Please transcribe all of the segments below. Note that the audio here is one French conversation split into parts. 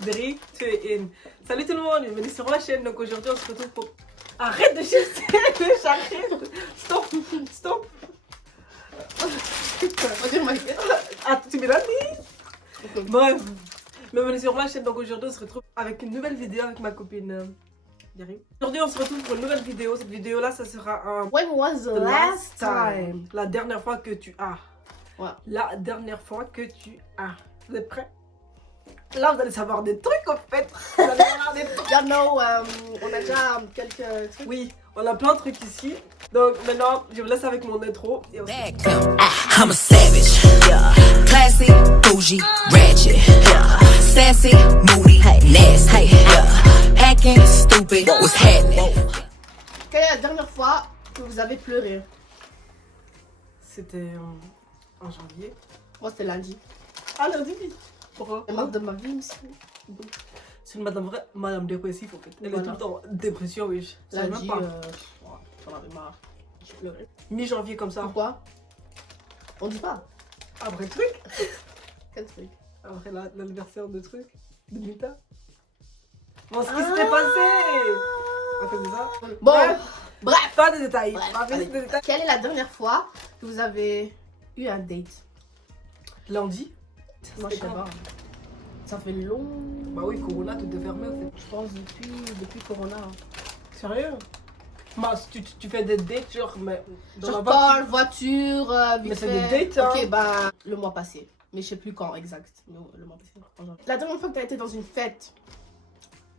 Derry, tu es in. Salut tout le monde, bienvenue sur la chaîne. Donc aujourd'hui on se retrouve pour... Arrête de chercher, j'arrête. Stop, stop. Ah, tu me l'as dit. Bref, bienvenue sur ma chaîne. Donc aujourd'hui on se retrouve avec une nouvelle vidéo avec ma copine Derry. Aujourd'hui on se retrouve pour une nouvelle vidéo. Cette vidéo là ça sera un... When was the last time? La dernière fois que tu as. Ouais. La dernière fois que tu as. Vous êtes prêts? Là, vous allez savoir des trucs en fait. Vous allez savoir des trucs. Yeah, no, on a déjà quelques trucs. Oui, on a plein de trucs ici. Donc maintenant, je vous laisse avec mon intro. Et I'm a savage, yeah. Classy, bougie, ratchet, yeah. Sassy, moody, nasty, yeah. Acting stupid, what's happening? Quelle est la dernière fois que vous avez pleuré? C'était en janvier. Moi, c'était lundi. Ah, lundi. Pourquoi? C'est marre de ma vie aussi. C'est une madame dépressive en fait. Elle est tout le temps en dépression, oui. Lundi, j'en avais marre. J'ai pleuré. Mi-janvier comme ça. Pourquoi? On dit pas. Après truc. Quel truc? Après l'anniversaire de truc. De Mita. Bon, ce qui s'était passé. À cause de ça. Bon, bref. Pas de détails. Bref, Pas allez. de détails. Quelle est la dernière fois que vous avez eu un date? Lundi. Moi, je sais pas. Ça fait long. Bah oui, Corona, tout est fermé en fait. Je pense depuis Corona. Sérieux? Bah, tu fais des dates genre, mais dans Genre la voiture. parle, voiture, vite Mais c'est fait. des dates, hein. Ok, bah, le mois passé. Mais je sais plus quand exact. Le mois passé. En janvier. La dernière fois que tu as été dans une fête.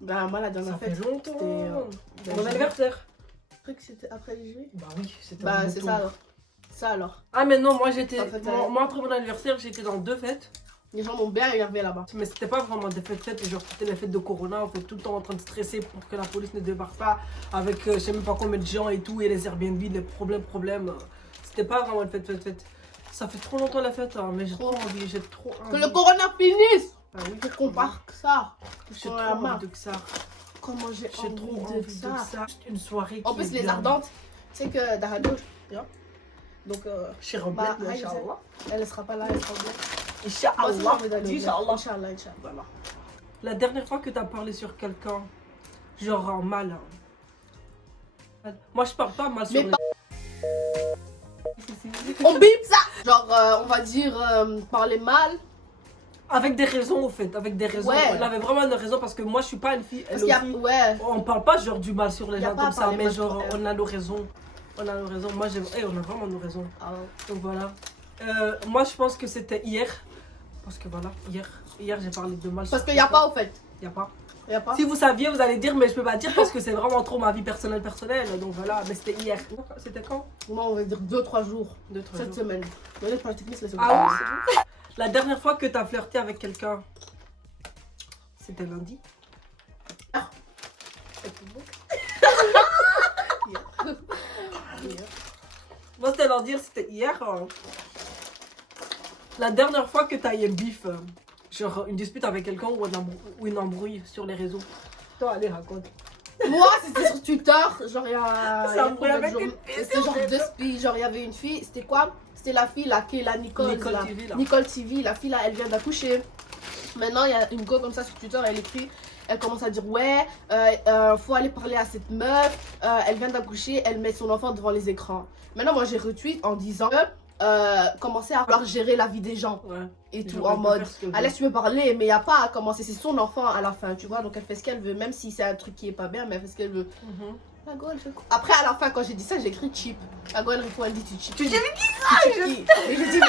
Bah, moi, la dernière Ça fête. fait longtemps. C'était, Mon anniversaire. Le truc, c'était après les juillet. Bah oui, c'était Bah, en c'est octobre. ça alors. Ça alors. Ah mais non, moi j'étais... En fait, Moi après mon anniversaire, j'étais dans 2 fêtes. Les gens m'ont bien énervé là-bas. Mais c'était pas vraiment des fêtes, genre c'était les fêtes de Corona, en fait, tout le temps en train de stresser pour que la police ne débarque pas avec je sais même pas combien de gens et tout, et les Airbnb, les problèmes. C'était pas vraiment une fête. Ça fait trop longtemps la fête, hein, mais j'ai trop envie, j'ai trop envie. Que le Corona finisse! Ah oui, Pour qu'on parte que ça. j'ai qu'on trop a marre. envie de ça. Comment j'ai J'ai trop envie de ça. Juste une soirée En qui plus, est les bien. ardentes, tu sais que Darado, donc Chez bah, Roblette, Inch'Allah. elle sera pas là, elle sera bien. Inch'Allah. Inch'Allah. Inch'Allah. Voilà. La dernière fois que tu as parlé sur quelqu'un, genre en mal. Hein. Moi je parle pas mal sur Mais les... On bip ça! Genre, on va dire, parler mal. Avec des raisons au fait, avec des raisons. Ouais. On avait vraiment une raison parce que moi je suis pas une fille. Parce qu'il y a, ouais. On parle pas genre du mal sur les Y a gens pas comme à ça, parler mais mal genre sur elle. on a nos raisons. On a nos raisons. Moi j'ai... on a vraiment nos raisons. Ah ouais. Donc voilà. Moi je pense que c'était hier. Parce que voilà, hier j'ai parlé de mal. Parce sur qu'il n'y a quelqu'un. pas, au fait. Y a pas. Il n'y a pas. Si vous saviez, vous allez dire, mais je peux pas dire parce que c'est vraiment trop ma vie personnelle. Donc voilà, mais c'était hier. C'était quand? Moi, on va dire 2-3 jours. 2-3 Cette jours. semaine. Mais les techniques, la semaine. Ah oui. La dernière fois que tu as flirté avec quelqu'un, c'était lundi. Ah. Moi, c'était lundi, c'était hier. La dernière fois que tu as eu un bif, genre une dispute avec quelqu'un ou une embrouille sur les réseaux. Toi, allez, raconte. Moi, c'était sur Twitter. Genre, il y a. Ça embrouille avec une fille, C'était genre 2 filles. Genre, il y avait une fille. C'était quoi? C'était la fille là, qui est la Nicole. Nicole là. TV, là. Nicole TV. La fille là, elle vient d'accoucher. Maintenant, il y a une go comme ça sur Twitter. Elle écrit. Elle commence à dire ouais, faut aller parler à cette meuf. Elle vient d'accoucher. Elle met son enfant devant les écrans. Maintenant, moi, j'ai retweet en disant commencer à vouloir gérer la vie des gens. Ouais. Et tout, Genre, en elle peut mode, faire ce qu'elle veut. Alex, tu veux parler, mais il n'y a pas à commencer, c'est son enfant à la fin, tu vois, donc elle fait ce qu'elle veut, même si c'est un truc qui est pas bien, mais elle fait ce qu'elle veut. Mhm. La go, elle fait quoi? Après, à la fin, quand j'ai dit ça, j'ai écrit cheap. La go, elle répond, elle dit tu cheap. Tu dis, Tu cheap qui? Et j'ai dit,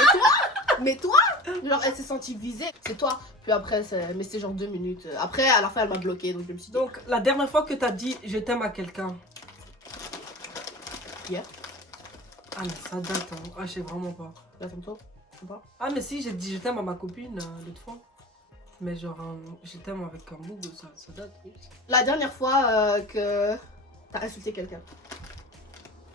mais toi? Genre, elle s'est sentie visée, c'est toi. Puis après, mais c'était genre 2 minutes. Après, à la fin, elle m'a bloqué, donc je me suis dit. donc, la dernière fois que tu as dit je t'aime à quelqu'un. Hier. Ah, mais ça date, hein. Ah, je sais vraiment pas. Là, comme ça, ou pas? Ah, mais si, j'ai dit je t'aime à ma copine l'autre fois. Mais genre, je t'aime avec un bout, ça date. Oui. La dernière fois que t'as insulté quelqu'un.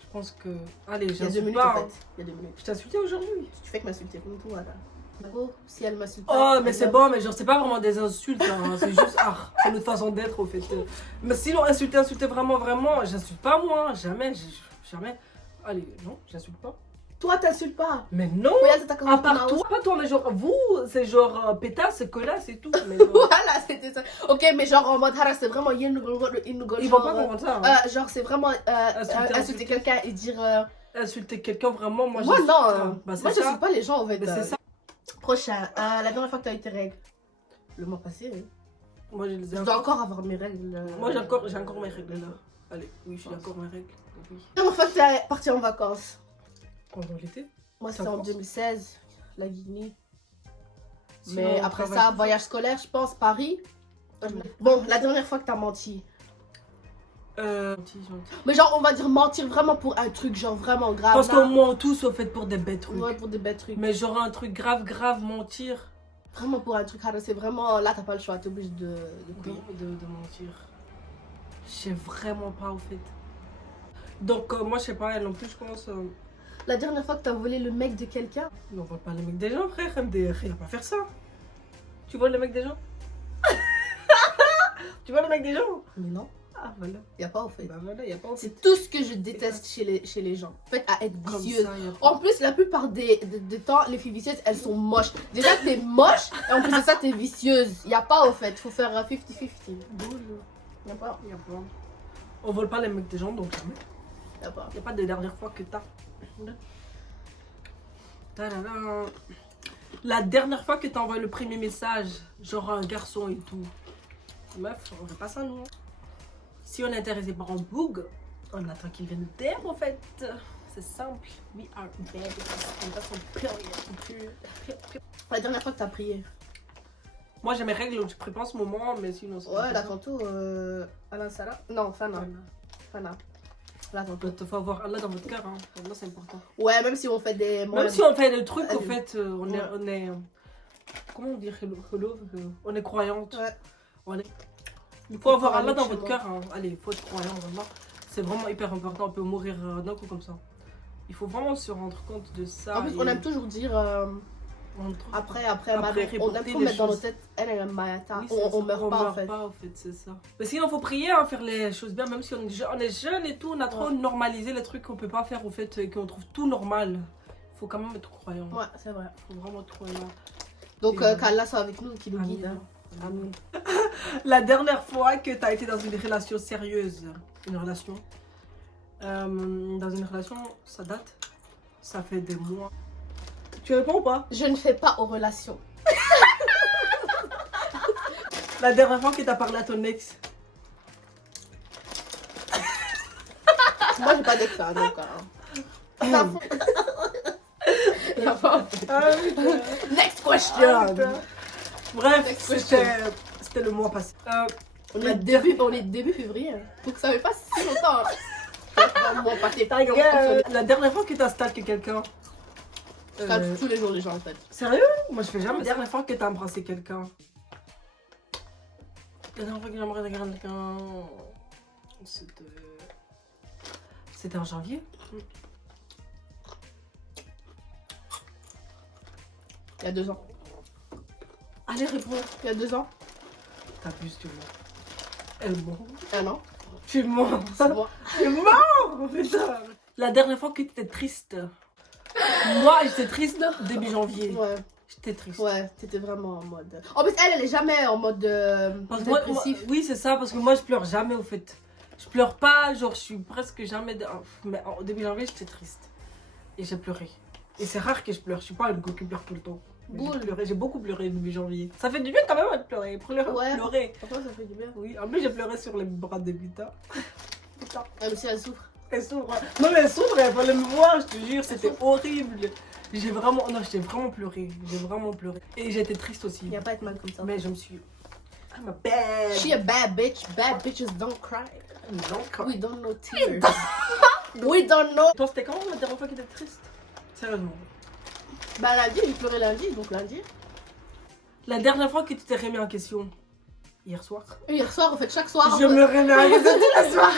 Je pense que. Allez, Il y a 2 j'insulte minutes, pas. en Hein. fait. Il y a 2 minutes. Je t'ai insulté aujourd'hui. Tu fais que m'insulter comme toi, là. La go, si elle m'insulte Oh, pas, mais elle c'est va- bon, mais genre, c'est pas vraiment des insultes, hein. C'est juste, c'est notre façon d'être, au fait. Mais sinon, insulter vraiment, j'insulte pas moi, jamais, jamais. Allez, non, j'insulte pas. Toi, t'insultes pas. Mais non. Regarde, t'as À part toi, pas toi, mais genre vous, c'est genre pétasse, connasse et tout. Mais genre, Voilà, c'était ça. Ok, mais genre en mode Hara, c'est vraiment ils vont pas comprendre ça. Hein. genre, c'est vraiment insulter quelqu'un et dire. Insulter quelqu'un vraiment, moi Moi, je non. bah, Moi, je suis pas les gens en fait. Mais c'est ça. Prochain, la dernière fois que t'as eu tes règles. Le mois passé, oui. Moi je les ai Je dois encore avoir mes règles. Moi j'ai encore mes règles là. Allez, oui, j'ai encore mes règles. Oui. La dernière fois que t'es parti en vacances. Pendant l'été. Moi, c'était en 2016, la Guinée. Sinon, Mais on après travaille ça, toujours. voyage scolaire, je pense, Paris. Bon, la dernière fois que t'as menti. Gentil. Mais genre, on va dire mentir vraiment pour un truc, genre vraiment grave. Parce là. qu'on ment tous au fait pour des bêtes trucs. Ouais, pour des bêtes trucs. Mais genre un truc grave, mentir. Vraiment pour un truc, Hara, c'est vraiment. Là, t'as pas le choix, t'es obligé de Oui, de mentir. Je sais vraiment pas au fait. Donc moi je sais pas, elle non plus je pense. La dernière fois que t'as volé le mec de quelqu'un. On vole pas les mecs des gens frère, MDR, il va pas faire ça. Tu voles les mecs des gens? Tu voles les mecs des gens? Mais non, Ah voilà. y a pas au fait. Bah voilà, y a pas en fait. C'est tout ce que je déteste chez les gens. En fait, à être Comme vicieuse. ça, y a pas- En plus, la plupart des temps, les filles vicieuses, elles sont moches. Déjà, t'es moche, et en plus de ça, t'es vicieuse. Y a pas, au fait. Faut faire 50-50. Y a pas. Y a pas. On vole pas les mecs des gens donc jamais. Y a pas. Y a pas de dernière fois que t'as. Ta-da-da. La dernière fois que t'as envoyé le premier message, genre un garçon et tout. Meuf, on fait pas ça nous. Si on est intéressé par un boug, on attend qu'il vienne d'air en fait. C'est simple. We are bad. On passe en période. La dernière fois que t'as prié. Moi j'ai mes règles donc je prépare en ce moment, mais sinon c'est Ouais, la tantôt, Alain Salah. Non, Fana. Fana. La tantôt. Il faut avoir Allah dans votre cœur, hein. Allah c'est important. Ouais, même si on fait des. Même si on fait le truc, en Allez. fait, on est. Comment on dit on est croyante. Ouais. On est... Il faut avoir croire Allah en dans autre votre chose. cœur. Hein. Allez, il faut être croyant en Allah. C'est vraiment hyper important. On peut mourir d'un coup comme ça. Il faut vraiment se rendre compte de ça. En plus, et on aime toujours dire. Après, on aime reporter trop les mettre dans nos choses. têtes. Elle Mayata. Oui, c'est on ça. meurt pas, en fait. pas, en fait, c'est ça. Mais sinon, il faut prier, hein, faire les choses bien, même si on est jeune et tout, on a trop normalisé les trucs qu'on peut pas faire, au fait, et qu'on trouve tout normal. Il faut quand même être croyant. Ouais, c'est vrai. Il faut vraiment être croyant. Donc, Et, qu'Allah soit avec nous, qui nous Amin. guide. Hein. Amin. La dernière fois que tu as été dans une relation sérieuse, une relation, dans une relation, ça date, ça fait des mois. Tu réponds ou pas? Je ne fais pas aux relations. La dernière fois que tu as parlé à ton ex, Moi, j'ai pas d'ex, hein, donc. Y a pas. Next question. Bref, Next question. c'était le mois passé. On est début février. Donc, ça fait pas si longtemps. Mon pâté. La dernière fois que tu as stalké quelqu'un. Je calme tous les jours les gens en fait. Sérieux? Moi je fais jamais. La dernière fois que tu as embrassé quelqu'un. La dernière fois que j'ai embrassé quelqu'un. C'était en janvier. Il y a 2 ans. Allez, réponds. Il y a 2 ans. T'abuses, tu mens. Elle ment. 1 an. Tu mens. C'est moi. Tu mens. Putain. La dernière fois que tu étais triste. Moi, j'étais triste début janvier. Ouais. J'étais triste. Ouais, t'étais vraiment en mode. En plus, elle est jamais en mode Parce que moi, oui, c'est ça, parce que moi, je pleure jamais, au fait. Je pleure pas, genre, je suis presque jamais. Mais en début janvier, j'étais triste. Et j'ai pleuré. Et c'est rare que je pleure, je suis pas une go qui pleure tout le temps. Mais j'ai beaucoup pleuré début janvier. Ça fait du bien quand même de pleurer. Ouais. Pleurer. Pourquoi ça fait du bien? Oui, en plus, j'ai pleuré sur les bras de Bita. Putain. Même si elle souffre. Elle s'ouvre. Non, mais elle s'ouvre, elle fallait me voir, je te jure, c'était horrible. J'ai vraiment pleuré. J'ai vraiment pleuré. Et j'étais triste aussi. Il n'y a pas à être mal comme ça. Mais je me suis. I'm a bad. She a bad bitch. Bad bitches don't cry. Non, We don't know tears. We don't know. Toi, c'était quand la dernière fois que t'étais triste? Sérieusement. Bah, lundi, il pleurait lundi, donc lundi. La dernière fois que tu t'es remis en question? Hier soir. Hier soir, en fait, chaque soir. Je me remets en question tous les soirs.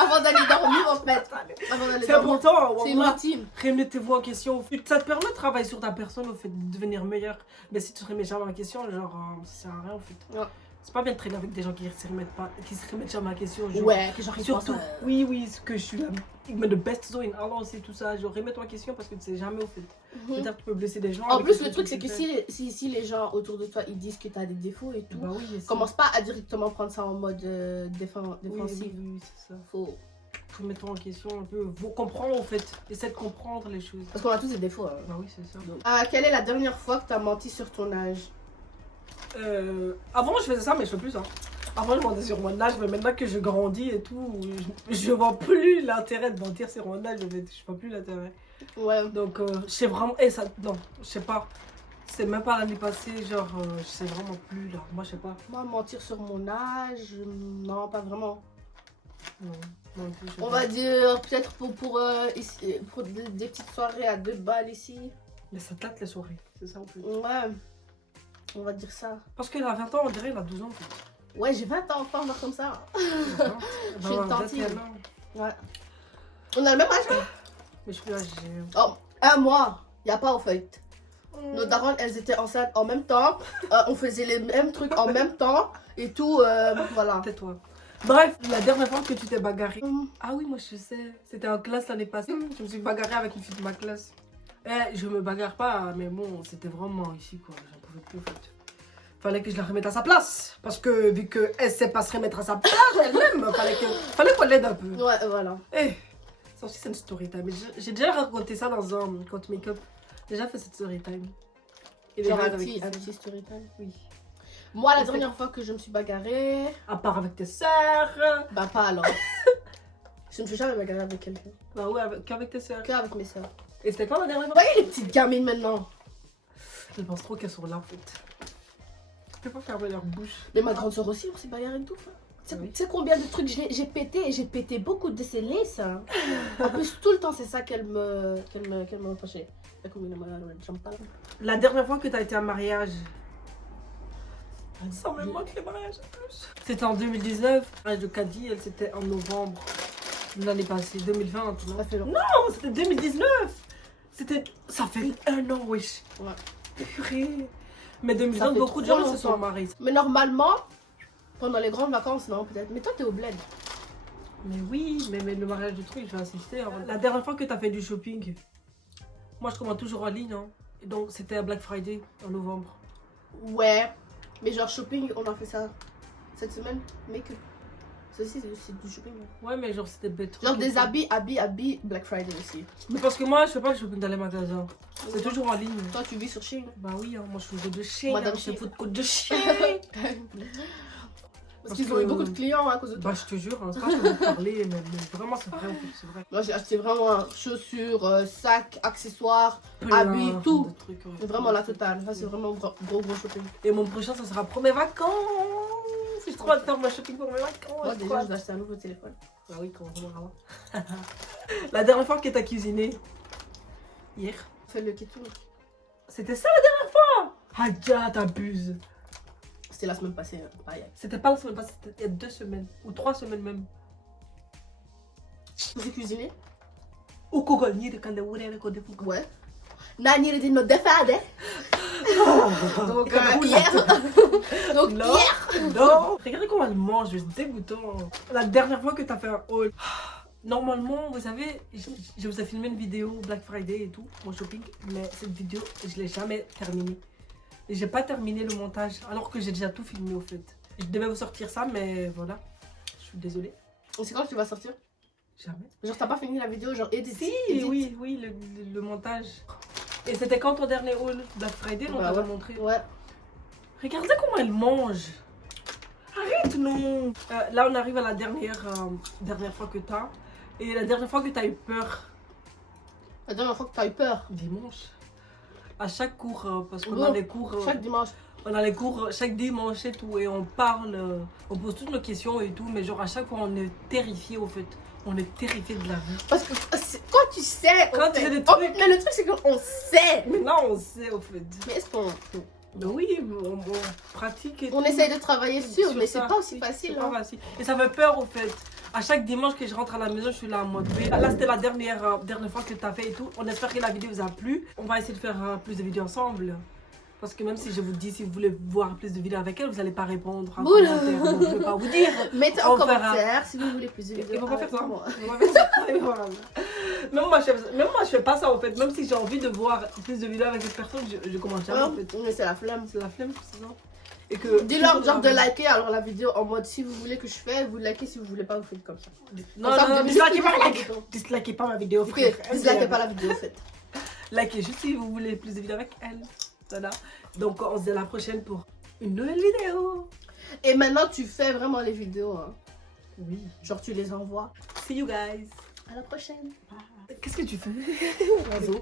Avant d'aller dormir, en fait. Avant d'aller C'est dormir. important. C'est une Wallah. routine. Remettez-vous en question. Ça te permet de travailler sur ta personne, au fait, de devenir meilleur. Mais si tu te remets jamais en question, genre, ça sert à rien, en fait. Ouais. C'est pas bien de traîner avec des gens qui se remettent pas, qui se remettent jamais à la question. Genre. Ouais, que genre ils Surtout, pensent, oui, ce que je suis là. Mais de best zone, alors c'est tout ça. Genre, remets-toi en question parce que tu sais jamais au fait. Peut-être que tu peux blesser des gens. En avec plus, ce le truc, tu c'est que fais. si les gens autour de toi ils disent que t'as des défauts et tout, Bah oui, c'est- commence pas à directement prendre ça en mode oui, défensif. oui, c'est ça. Faut... Remets-toi en question un peu. Faut comprendre en fait. Essaie de comprendre les choses. Parce qu'on a tous des défauts. Hein. Bah oui, c'est ça. Donc, quelle est la dernière fois que t'as menti sur ton âge? Avant, je faisais ça, mais je fais plus ça. Avant, je mentais sur mon âge, mais maintenant que je grandis et tout, je vois plus l'intérêt de mentir sur mon âge. Je vois plus l'intérêt. Ouais. Donc, je sais vraiment. Et ça, non, je sais pas. C'est même pas l'année passée, genre, je sais vraiment plus là. Moi, je sais pas. Moi, mentir sur mon âge, non, pas vraiment. Non, non plus, je sais On pas. va dire peut-être ici, pour des petites soirées à 2 balles ici. Mais ça date les soirées, c'est ça en plus. Ouais. On va dire ça. Parce qu'il a 20 ans, on dirait qu'il a 12 ans. Ouais, j'ai 20 ans, pas encore comme ça. Je suis une tantine. Ouais. On a le même âge, hein? Mais je suis âgée. Oh, un mois. Y a pas, en fait. Nos darons, elles étaient enceintes en même temps. On faisait les mêmes trucs en même temps. Et tout, voilà. Tais-toi. Bref, la dernière fois que tu t'es bagarré. Ah oui, moi je sais. C'était en classe l'année passée. Je me suis bagarrée avec une fille de ma classe. Je me bagarre pas, mais bon, c'était vraiment ici quoi. J'en pouvais plus en fait. Fallait que je la remette à sa place. Parce que vu qu'elle sait pas se remettre à sa place elle-même, fallait qu'on l'aide un peu. Ouais, voilà. Ça aussi c'est une story time. J'ai déjà raconté ça dans un compte make-up. J'ai déjà fait cette story time. Et Genre les un gens avec petit story time. Oui. Moi, la dernière fois que je me suis bagarrée. À part avec tes sœurs. Bah, pas alors. Je ne me suis jamais bagarrée avec quelqu'un. Bah ouais, qu'avec tes sœurs. Que avec mes soeurs. Et c'était quand la dernière Vous fois? voyez les petites gamines maintenant? Elles pensent trop qu'elles sont là en fait. Je peux pas fermer leur bouche. Mais ma grande soeur aussi, on s'est bagarré et tout. Tu Oui. sais combien de trucs j'ai pété? Et j'ai pété beaucoup de ces laces. Hein. En plus, tout le temps, c'est ça qu'elle me reprochait. La dernière fois que tu as été à un mariage. Ça me manque les mariages en plus. C'était en 2019. Mariage de Caddy, elle c'était en novembre de l'année passée, 2020. Non, Ça fait longtemps. non c'était 2019. Ça fait un an, wesh. Ouais. Purée. Mais 2020, Ça fait beaucoup de trop gens se sont longtemps. mariés. Mais normalement, pendant les grandes vacances, non, peut-être. Mais toi, t'es au bled. Mais oui, mais le mariage du truc, je vais assister. Hein. La dernière fois que tu as fait du shopping, moi je commande toujours en ligne. Hein. Et donc c'était à Black Friday en novembre. Ouais. Mais genre shopping, on a fait ça cette semaine. Make-up. Ça aussi, c'est du shopping. Hein. Ouais, mais genre c'était bête. Genre des habits, Black Friday aussi. Mais parce que moi je fais pas le shopping dans les magasins. C'est toujours en ligne. Toi, tu vis sur Shein. Bah oui, hein, moi je suis code de chien. Madame Je Chien. fous de code de chien. Parce qu'ils ont eu beaucoup de clients hein, à cause de toi. Bah je te jure, hein, c'est pas que je veux parler, mais vraiment c'est vrai en fait, c'est vrai. Moi, j'ai acheté vraiment chaussures, sacs, accessoires, Plein habits, tout. de trucs, ouais. C'est vraiment la totale. Ça, c'est vraiment gros shopping. Et mon prochain, ça sera pour mes vacances. J'ai trop hâte de faire ma shopping pour mes vacances. Moi, j'ai trop déjà, hâte. je vais acheter un nouveau téléphone. Ah oui, comment on verra. La dernière fois que t'as cuisiné. Hier. Fais le keto. C'était ça la dernière fois. Hadja, t'abuses. C'était la semaine passée. Hein. Pas hier. C'était pas la semaine passée, c'était il y a 2 semaines. Ou 3 semaines même. Vous avez cuisiné? Au Kogolni de Kandaoure avec Odefuka. Ouais. Nani dit notre défade. Donc, hier. Donc, Non, hier. non. Regardez comment elle mange, c'est dégoûtant. La dernière fois que t'as fait un haul. Normalement, vous savez, je vous ai filmé une vidéo Black Friday et tout, mon shopping, mais cette vidéo, je l'ai jamais terminée. Et j'ai pas terminé le montage, alors que j'ai déjà tout filmé au fait. Je devais vous sortir ça, mais voilà. Je suis désolée. Et c'est quand que tu vas sortir? Jamais. Genre, t'as pas fini la vidéo, genre, edit. Si, edit. oui, le montage. Et c'était quand ton dernier haul Black Friday, on Bah t'avait ouais. montré. Ouais. Regardez comment elle mange. Arrête, non. Là, on arrive à la dernière fois que t'as. Et la dernière fois que t'as eu peur. La dernière fois que t'as eu peur. Dimanche. À chaque cours, parce qu'on Bon, a les cours. Chaque dimanche. On a les cours chaque dimanche et tout. Et on parle, on pose toutes nos questions et tout. Mais genre, à chaque fois, on est terrifié au fait. On est terrifié de la vie. Parce que quand tu sais. Quand on tu fait- fais des Oh, trucs. mais le truc, c'est qu'on sait. Maintenant, on sait au fait. Mais est-ce qu'on. Mais oui, on pratique et On tout. essaye de travailler sur, mais c'est ça. pas aussi Oui, facile. c'est Hein. pas facile. Et ça fait peur au fait. À chaque dimanche que je rentre à la maison, je suis là en mode B. Là, c'était la dernière fois que tu as fait et tout. On espère que la vidéo vous a plu. On va essayer de faire plus de vidéos ensemble. Parce que même si je vous dis, si vous voulez voir plus de vidéos avec elle, vous n'allez pas répondre en Oula. commentaire. Donc, je ne vais pas vous dire. Mettez en On verra. commentaire si vous voulez plus de vidéos. Ils vont pas faire ça. avec moi. Ils vont pas faire ça. Et voilà. Même moi, je fais pas ça en fait. Même si j'ai envie de voir plus de vidéos avec cette personne, je commence jamais en fait. Mais c'est la flemme. C'est la flemme, c'est ça. Et que Dis-leur genre de liker alors la vidéo en mode si vous voulez que je fais, vous likez, si vous voulez pas, vous faites comme ça. Non, Comme ça, non, vous dislikez devez- pas ma vidéo. Dislikez pas ma vidéo, Ok, frère. dislikez pas la vidéo, faites. Likez juste si vous voulez plus de vidéos avec elle. Voilà. Donc on se dit à la prochaine pour une nouvelle vidéo. Et maintenant tu fais vraiment les vidéos, hein. Oui. Genre tu les envoies. See you guys. À la prochaine. Qu'est-ce que tu fais? Oiseau.